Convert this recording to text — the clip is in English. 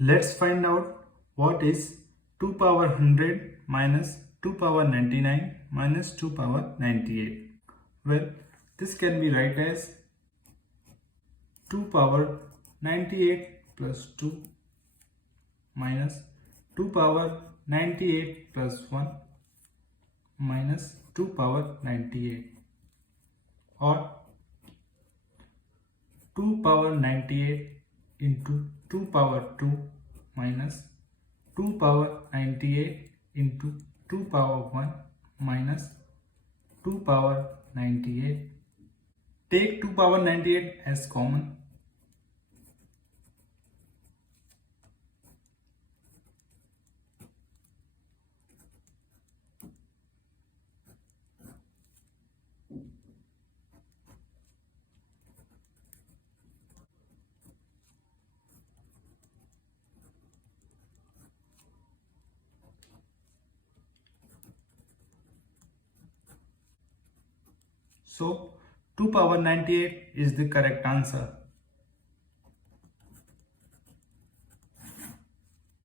Let's find out what is 2 power 100 minus 2 power 99 minus 2 power 98. Well, this can be write as 2 power 98 plus 2 minus 2 power 98 plus 1 minus 2 power 98, or 2 power 98 into 2 power 2 minus 2 power 98 into 2 power 1 minus 2 power 98. Take 2 power 98 as common. So 2 power 98 is the correct answer.